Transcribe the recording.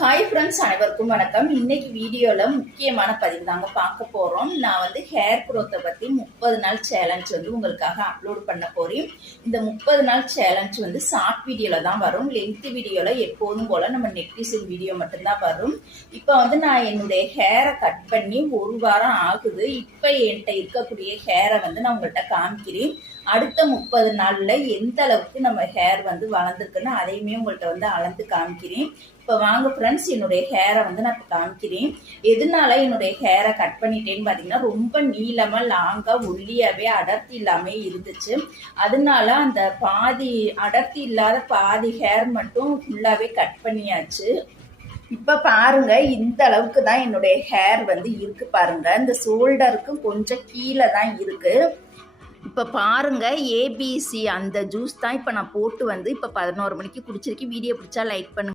Hi friends, அனைவருக்கும் வணக்கம். இன்னைக்கு வீடியோவில் முக்கியமான பதிவு தாங்க பார்க்க போகிறோம். நான் வந்து ஹேர் க்ரோத்தை பற்றி 30 நாள் சேலஞ்ச் வந்து உங்களுக்காக அப்லோட் பண்ண போகிறேன். இந்த 30 நாள் சேலஞ்ச் வந்து ஷார்ட் வீடியோவில் தான் வரும். லென்த் வீடியோவில் எப்போதும் போல் நம்ம நெக்டிசன் வீடியோ மட்டும்தான் வரும். இப்போ வந்து நான் என்னுடைய ஹேரை கட் பண்ணி 1 வாரம் ஆகுது. இப்போ என்கிட்ட இருக்கக்கூடிய ஹேரை வந்து நான் உங்கள்கிட்ட காமிக்கிறேன். அடுத்த 30 நாளில் எந்த அளவுக்கு நம்ம ஹேர் வந்து வளர்ந்துருக்குன்னு அதையுமே உங்கள்கிட்ட வந்து அளந்து காமிக்கிறேன். இப்போ வாங்க ஃப்ரெண்ட்ஸ், என்னுடைய ஹேரை வந்து நான் இப்போ காமிக்கிறேன். எதனால என்னுடைய ஹேரை கட் பண்ணிட்டேன்னு பார்த்தீங்கன்னா, ரொம்ப நீளமாக லாங்காக ஒல்லியாகவே அடர்த்தி இல்லாமல் இருந்துச்சு. அதனால அந்த பாதி அடர்த்தி இல்லாத பாதி ஹேர் மட்டும் ஃபுல்லாகவே கட் பண்ணியாச்சு. இப்போ பாருங்க, இந்த அளவுக்கு தான் என்னுடைய ஹேர் வந்து இருக்கு. பாருங்க, இந்த ஷோல்டருக்கு கொஞ்சம் கீழே தான் இருக்கு. இப்போ பாருங்க, ஏபிசி அந்த ஜூஸ் தான் இப்போ நான் போட்டு வந்து இப்போ 11 மணிக்கு குடிச்சிருக்கேன். வீடியோ பிடிச்சா லைக் பண்ணுங்க.